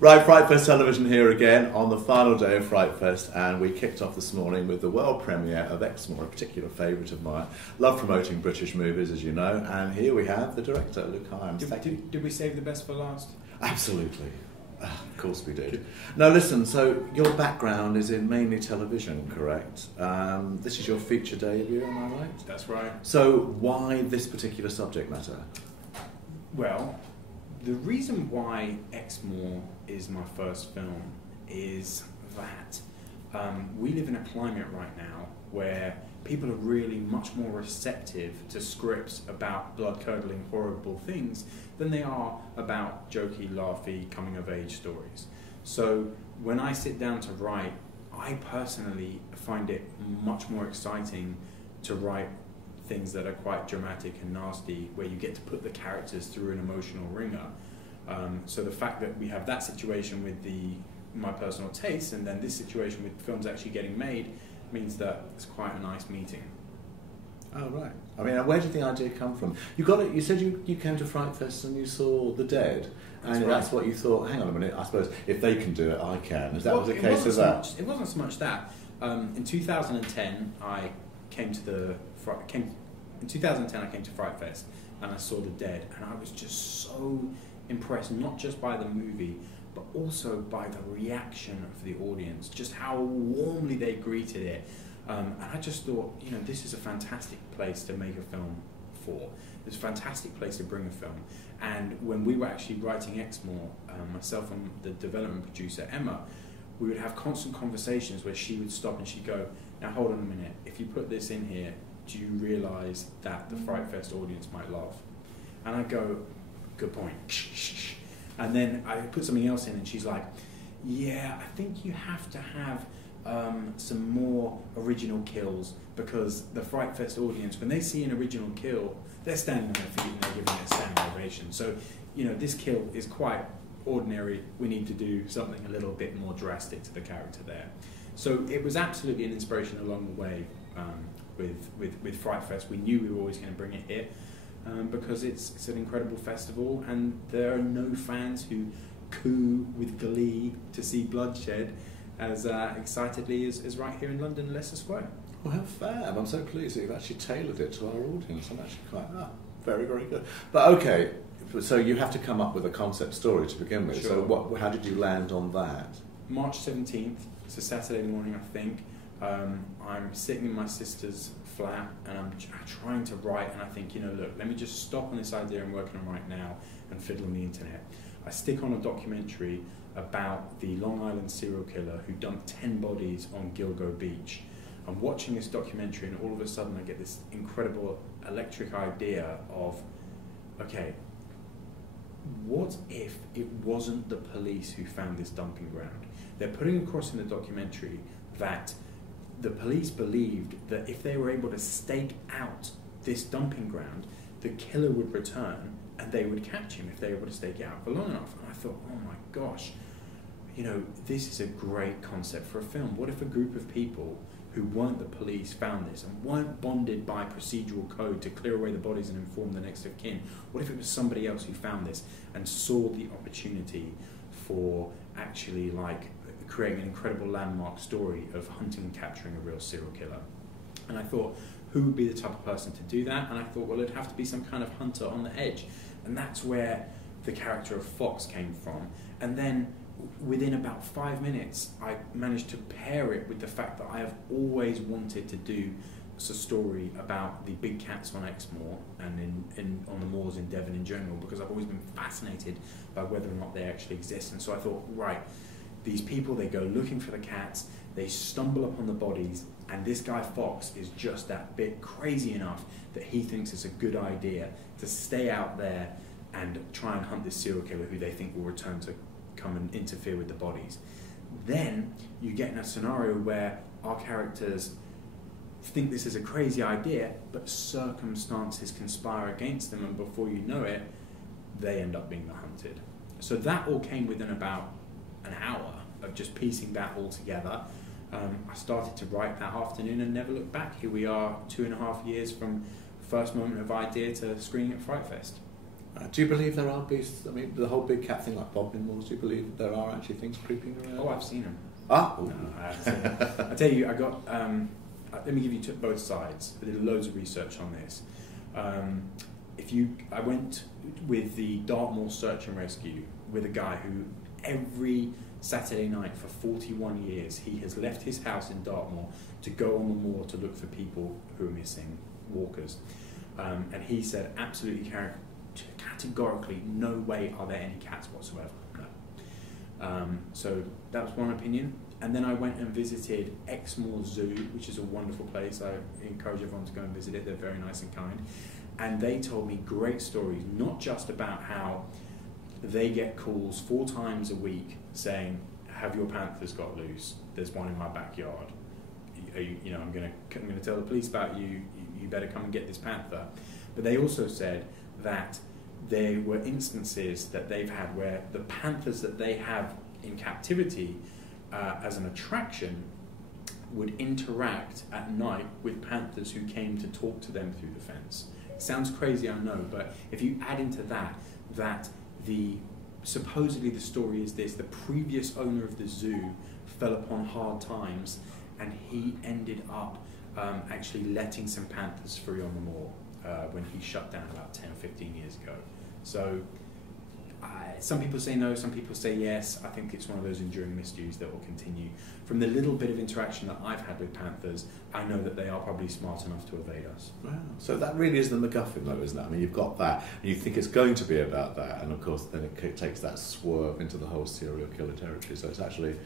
Right, FrightFest Television here again on the final day of FrightFest, and we kicked off this morning with the world premiere of X Moor, a particular favourite of mine. Love promoting British movies, as you know, and here we have the director, Luke Hyams. Did we save the best for last? Absolutely. Of course we did. Now listen, so your background is in mainly television, correct? This is your feature debut, am I right? That's right. So why this particular subject matter? Well, the reason why X Moor is my first film is that we live in a climate right now where people are really much more receptive to scripts about blood-curdling, horrible things than they are about jokey, laughy, coming-of-age stories. So when I sit down to write, I personally find it much more exciting to write things that are quite dramatic and nasty, where you get to put the characters through an emotional ringer. So the fact that we have that situation with my personal taste, and then this situation with films actually getting made, means that it's quite a nice meeting. Oh right. I mean, where did the idea come from? You got it. You said you came to FrightFest and you saw The Dead, and that's what you thought. Hang on a minute. I suppose if they can do it, I can. Is that was the case of that? It wasn't so much that. In 2010, I came to In 2010, I came to FrightFest and I saw The Dead, and I was just so impressed, not just by the movie, but also by the reaction of the audience, just how warmly they greeted it. And I just thought, you know, this is a fantastic place to make a film for. It's a fantastic place to bring a film. And when we were actually writing X Moor, myself and the development producer, Emma, we would have constant conversations where she would stop and she'd go, now hold on a minute, if you put this in here, do you realise that the FrightFest audience might laugh? And I go, good point. And then I put something else in and she's like, yeah, I think you have to have some more original kills, because the FrightFest audience, when they see an original kill, they're standing on their feet and they're giving it a standing ovation. So, you know, this kill is quite ordinary. We need to do something a little bit more drastic to the character there. So it was absolutely an inspiration along the way with FrightFest. We knew we were always going to bring it here because it's an incredible festival, and there are no fans who coo with glee to see bloodshed as excitedly as right here in London, Leicester Square. Well, how fab. I'm so pleased that you've actually tailored it to our audience. I'm actually quite, very, very good. But okay, so you have to come up with a concept story to begin with. Sure. So how did you land on that? March 17th, it's a Saturday morning, I think. I'm sitting in my sister's flat and I'm trying to write, and I think, you know, look, let me just stop on this idea I'm working on right now and fiddle on the internet. I stick on a documentary about the Long Island serial killer who dumped 10 bodies on Gilgo Beach. I'm watching this documentary and all of a sudden I get this incredible electric idea of, okay, what if it wasn't the police who found this dumping ground? They're putting across in the documentary that the police believed that if they were able to stake out this dumping ground, the killer would return and they would catch him if they were able to stake it out for long enough. And I thought, oh my gosh, you know, this is a great concept for a film. What if a group of people who weren't the police found this and weren't bonded by procedural code to clear away the bodies and inform the next of kin? What if it was somebody else who found this and saw the opportunity for actually like creating an incredible landmark story of hunting and capturing a real serial killer? And I thought, who would be the type of person to do that? And I thought, well, it'd have to be some kind of hunter on the edge. And that's where the character of Fox came from. And then within about 5 minutes, I managed to pair it with the fact that I have always wanted to do a story about the big cats on X Moor and on the moors in Devon in general, because I've always been fascinated by whether or not they actually exist. And so I thought, right, these people, they go looking for the cats, they stumble upon the bodies, and this guy Fox is just that bit crazy enough that he thinks it's a good idea to stay out there and try and hunt this serial killer who they think will return to come and interfere with the bodies. Then you get in a scenario where our characters think this is a crazy idea, but circumstances conspire against them, and before you know it, they end up being the hunted. So that all came within about an hour of just piecing that all together. I started to write that afternoon and never looked back. Here we are 2.5 years from first moment of idea to screening at FrightFest. Do you believe there are beasts? I mean, the whole big cat thing like bobbing moors, do you believe there are actually things creeping around? Oh, I've seen them. Ah? No, I haven't seen them. I tell you, I got, let me give you both sides. I did loads of research on this. I went with the Dartmoor Search and Rescue with a guy who every Saturday night for 41 years he has left his house in Dartmoor to go on the moor to look for people who are missing, walkers. And he said absolutely categorically, no way are there any cats whatsoever. No. So that was one opinion. And then I went and visited X Moor Zoo, which is a wonderful place. I encourage everyone to go and visit it. They're very nice and kind. And they told me great stories, not just about how they get calls 4 times a week saying, have your panthers got loose? There's one in my backyard. I'm going to tell the police about you. You better come and get this panther. But they also said that there were instances that they've had where the panthers that they have in captivity as an attraction would interact at night with panthers who came to talk to them through the fence. Sounds crazy, I know, but if you add into that supposedly the story is this: the previous owner of the zoo fell upon hard times, and he ended up actually letting some panthers free on the moor when he shut down about 10 or 15 years ago. So some people say no, some people say yes. I think it's one of those enduring mysteries that will continue. From the little bit of interaction that I've had with panthers, I know that they are probably smart enough to evade us. Wow. So that really is the MacGuffin, though, isn't it? I mean, you've got that, and you think it's going to be about that, and of course then it takes that swerve into the whole serial killer territory. So it's actually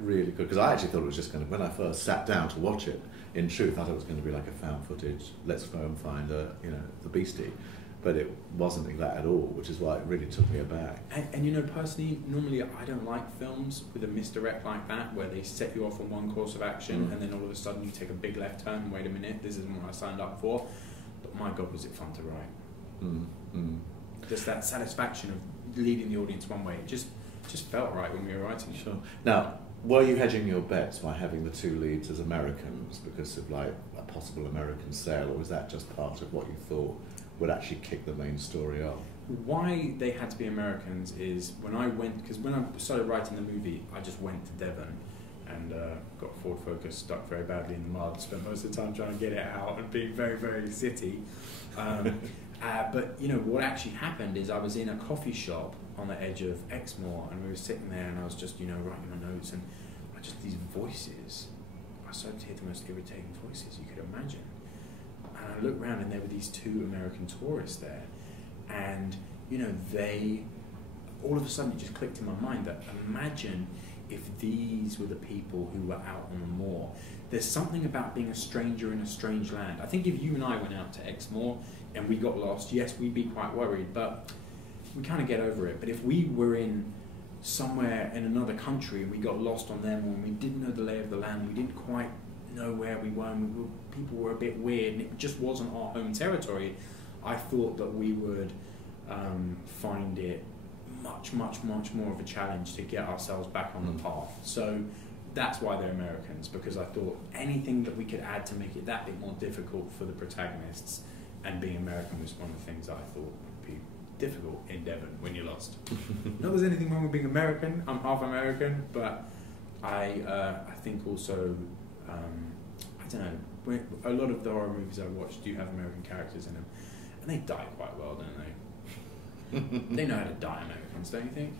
really good. Because I actually thought it was just going to, when I first sat down to watch it, in truth, I thought it was going to be like a found footage, let's go and find the beastie. But it wasn't that at all, which is why it really took me aback. And personally, normally I don't like films with a misdirect like that, where they set you off on one course of action and then all of a sudden you take a big left turn and wait a minute, this isn't what I signed up for. But my God, was it fun to write. Just that satisfaction of leading the audience one way. It just felt right when we were writing it. Sure. Now, were you hedging your bets by having the 2 leads as Americans because of like a possible American sale, or was that just part of what you thought would actually kick the main story off? Why they had to be Americans is when I started writing the movie, I just went to Devon and got Ford Focus stuck very badly in the mud, spent most of the time trying to get it out and being very, very city. But what actually happened is I was in a coffee shop on the edge of X Moor, and we were sitting there and I was just writing my notes, and these voices, I started to hear the most irritating voices you could imagine. And I looked around and there were these 2 American tourists there, and they, all of a sudden it just clicked in my mind that imagine if these were the people who were out on the moor. There's something about being a stranger in a strange land. I think if you and I went out to X Moor and we got lost, yes, we'd be quite worried, but we kind of get over it. But if we were in somewhere in another country and we got lost on them, and we didn't know the lay of the land, we didn't quite know where we were, and people were a bit weird, and it just wasn't our home territory, I thought that we would find it much, much, much more of a challenge to get ourselves back on the path. So that's why they're Americans, because I thought anything that we could add to make it that bit more difficult for the protagonists, and being American was one of the things that I thought would be difficult in Devon when you're lost. Not there's anything wrong with being American, I'm half American, but I think also, I don't know, a lot of the horror movies I watch do have American characters in them, and they die quite well, don't they? They know how to die, Americans, don't you think?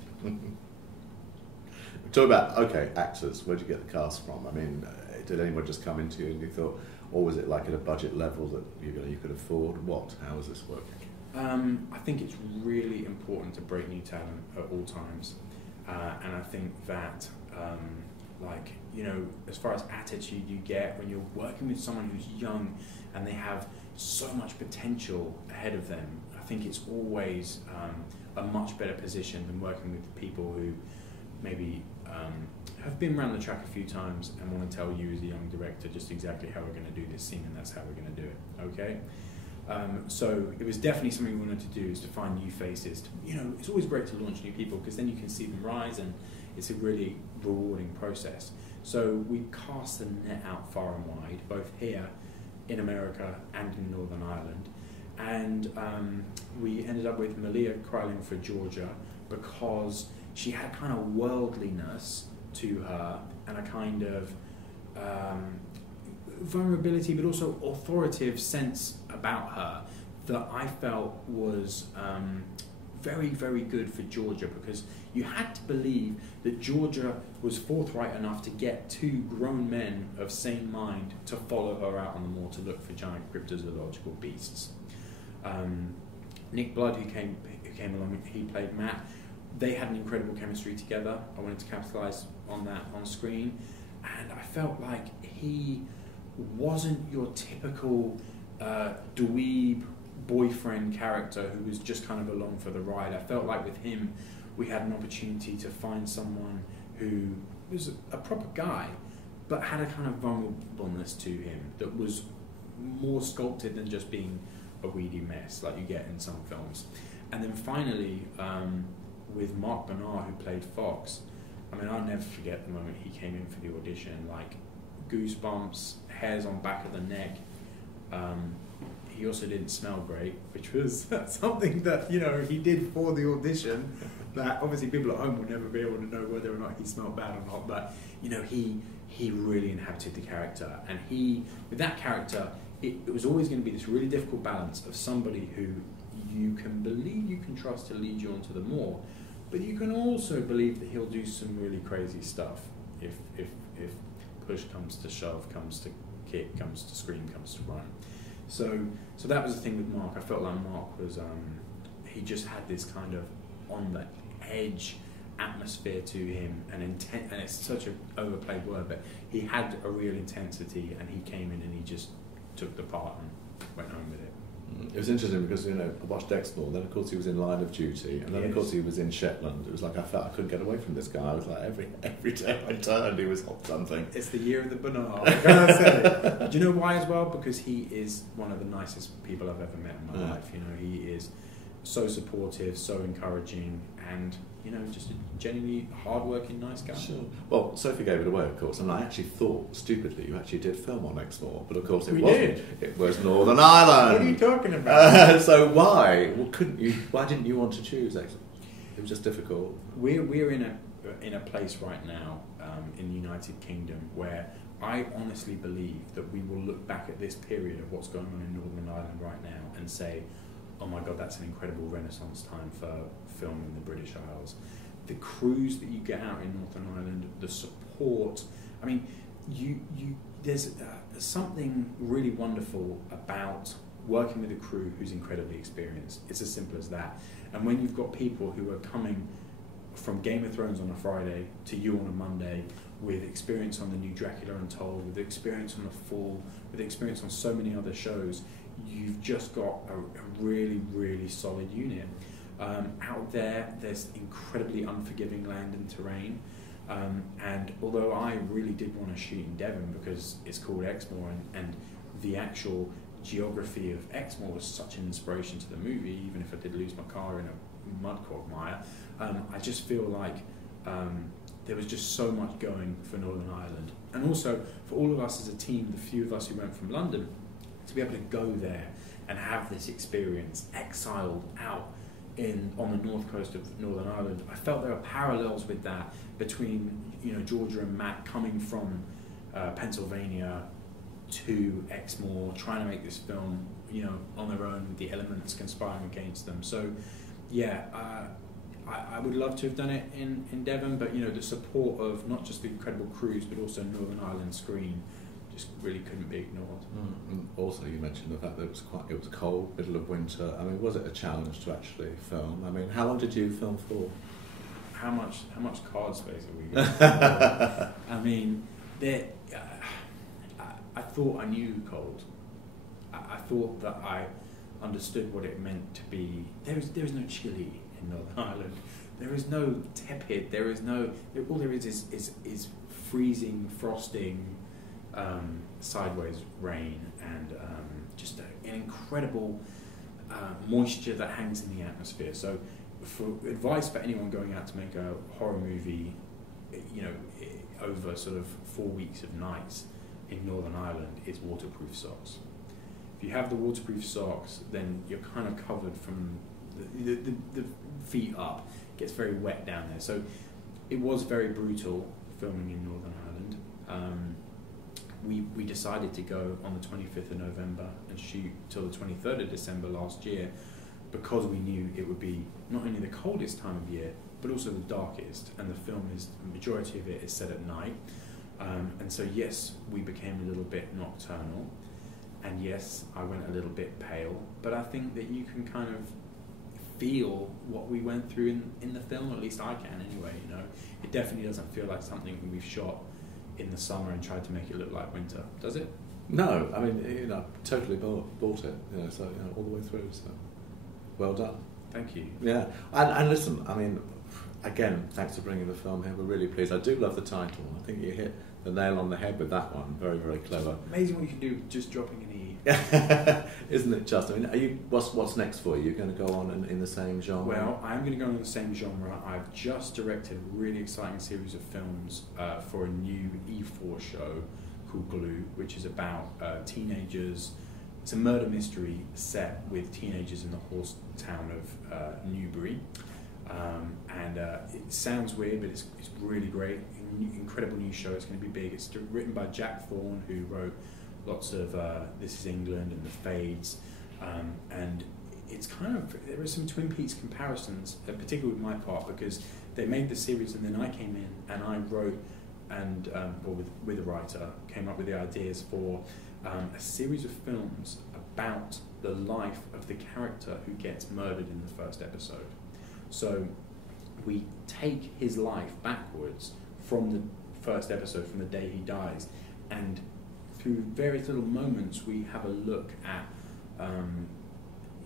Talk about, actors, where'd you get the cast from? I mean, did anyone just come into you and you thought, or was it like at a budget level that you could afford? How was this working? I think it's really important to break new talent at all times, and I think that as far as attitude you get when you're working with someone who's young and they have so much potential ahead of them, I think it's always a much better position than working with people who maybe have been around the track a few times and want to tell you as a young director just exactly how we're going to do this scene, and that's how we're going to do it, okay? So it was definitely something we wanted to do, is to find new faces. It's always great to launch new people because then you can see them rise, and it's a really rewarding process. So we cast the net out far and wide, both here in America and in Northern Ireland, And we ended up with Malia Kryling for Georgia because she had kind of worldliness to her and a kind of vulnerability, but also authoritative sense about her that I felt was very, very good for Georgia, because you had to believe that Georgia was forthright enough to get two grown men of sane mind to follow her out on the moor to look for giant cryptozoological beasts. Nick Blood, who came along, he played Matt. They had an incredible chemistry together. I wanted to capitalise on that on screen, and I felt like he wasn't your typical dweeb boyfriend character who was just kind of along for the ride. I felt like with him we had an opportunity to find someone who was a proper guy but had a kind of vulnerableness to him that was more sculpted than just being a weedy mess like you get in some films. And then finally with Mark Bernard, who played Fox, I mean, I'll never forget the moment he came in for the audition, like goosebumps, hairs on back of the neck. He also didn't smell great, which was something that, you know, he did for the audition that obviously people at home will never be able to know whether or not he smelled bad or not, but, you know, he really inhabited the character. And with that character, it was always going to be this really difficult balance of somebody who you can believe you can trust to lead you onto the moor, but you can also believe that he'll do some really crazy stuff if push comes to shove, comes to kick, comes to scream, comes to run. So that was the thing with Mark. I felt like Mark was, he just had this kind of on the edge atmosphere to him, and it's such an overplayed word, but he had a real intensity, and he came in and he just took the part and went home with it. It was interesting because, you know, I watched X Moor, then of course he was in Line of Duty, and then of course he was in Shetland. It was like I felt I couldn't get away from this guy. I was like, every day I turned he was hot something. It's the year of the banana. I say it. Do you know why as well? Because he is one of the nicest people I've ever met in my life. You know, he is so supportive, so encouraging, and, you know, just a genuinely hard-working, nice guy. Sure. Well, Sophie gave it away, of course, and I actually thought, stupidly, you actually did film on X Moor, but of course it wasn't. Did. It was Northern Ireland. What are you talking about? So why? Well, why didn't you want to choose X Moor? It was just difficult. We're in a place right now in the United Kingdom where I honestly believe that we will look back at this period of what's going on in Northern Ireland right now and say, oh my God, that's an incredible renaissance time for film in the British Isles. The crews that you get out in Northern Ireland, the support. I mean, there's something really wonderful about working with a crew who's incredibly experienced. It's as simple as that. And when you've got people who are coming from Game of Thrones on a Friday to you on a Monday, with experience on the new Dracula Untold, with experience on The Fall, with experience on so many other shows, you've just got a really, really solid unit. Out there, there's incredibly unforgiving land and terrain. And although I really did want to shoot in Devon because it's called X Moor, and the actual geography of X Moor was such an inspiration to the movie, even if I did lose my car in a mud quagmire, I just feel like there was just so much going for Northern Ireland. And also, for all of us as a team, the few of us who went from London, to be able to go there and have this experience, exiled out on the north coast of Northern Ireland, I felt there are parallels with that between, you know, Georgia and Matt coming from Pennsylvania to X Moor, trying to make this film, you know, on their own, with the elements conspiring against them. So, yeah, I would love to have done it in Devon, but, you know, the support of not just the incredible crews, but also Northern Ireland screen just really couldn't be ignored. And also, you mentioned the fact that it was cold, middle of winter. I mean, was it a challenge to actually film? I mean, how long did you film for? How much card space are we getting? I mean, I thought I knew cold. I thought that I understood what it meant to be. There is no chilly in Northern Ireland. There is no tepid. There is no. All there is freezing, frosting, sideways rain, and just an incredible moisture that hangs in the atmosphere. So, for advice for anyone going out to make a horror movie, you know, over sort of 4 weeks of nights in Northern Ireland, is waterproof socks. If you have the waterproof socks, then you're kind of covered from the feet up. It gets very wet down there. So it was very brutal filming in Northern Ireland. We decided to go on the 25th of November and shoot till the 23rd of December last year, because we knew it would be not only the coldest time of year, but also the darkest, and the majority of it is set at night. And so yes, we became a little bit nocturnal, and yes, I went a little bit pale, but I think that you can kind of feel what we went through in the film, at least I can anyway, you know. It definitely doesn't feel like something we've shot in the summer and tried to make it look like winter, does it? No, I mean, you know, totally bought it, you know, so, you know, all the way through, so well done. Thank you. Yeah, and listen, I mean, again, thanks for bringing the film here, we're really pleased. I do love the title. I think you hit the nail on the head with that one, very, very clever. Amazing what you can do just dropping an E. Isn't it just? I mean, what's next for you? You're going to go on in the same genre? Well, I'm going to go on in the same genre. I've just directed a really exciting series of films for a new E4 show called Glue, which is about teenagers. It's a murder mystery set with teenagers in the horse town of Newbury. And it sounds weird, but it's really great. Incredible new show. It's going to be big. It's written by Jack Thorne, who wrote lots of This Is England and The Fades, and it's kind of, there are some Twin Peaks comparisons, particularly with my part, because they made the series and then I came in and I wrote and or with a writer came up with the ideas for a series of films about the life of the character who gets murdered in the first episode. So we take his life backwards from the first episode, from the day he dies, and through various little moments we have a look at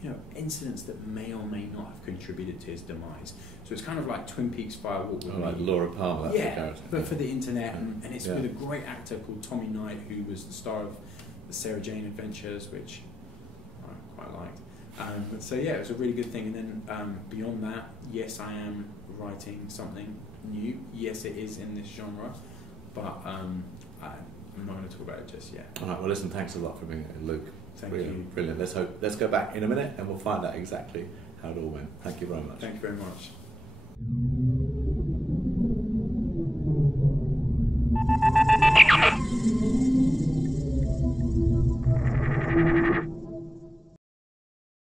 you know, incidents that may or may not have contributed to his demise. So it's kind of like Twin Peaks Firewalk with like Laura Palmer, that's the character. But for the internet, and it's with a great actor called Tommy Knight, who was the star of the Sarah Jane Adventures, which I quite liked. So yeah, it was a really good thing. And then beyond that, yes, I am writing something new. Yes, it is in this genre, but I'm not going to talk about it just yet. All right. Well, listen. Thanks a lot for being here, Luke. Thank you. Brilliant. Let's go back in a minute, and we'll find out exactly how it all went. Thank you very much. Thank you very much.